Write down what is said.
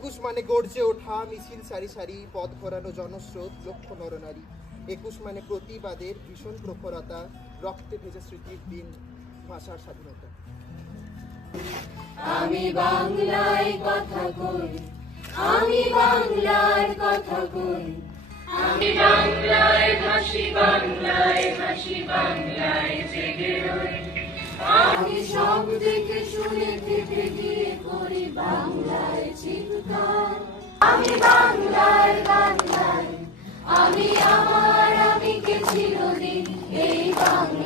একুশ মানে গর্জে ওঠা মিছিল সারি সারি পথ ঘোরানো জনস্রোত লক্ষ নরনারী। একুশ মানে প্রতিবাদের ভীষণ প্রখরতা, রক্তে ভেজা স্মৃতির দিন, ভাষার স্বাধীনতা। আমি বাংলায় কথা কই, আমি বাংলার কথা কই, আমি বাংলায় ভাসি, বাংলায় ভাসি, বাংলায় জেগে রই। আমি সব দেখে শুনে থেকে গিয়ে করি বাংলায় চিৎকার। আমি বাংলার গান গাই, আমি আমার, আমি কে চিরদিন এই বাংলা।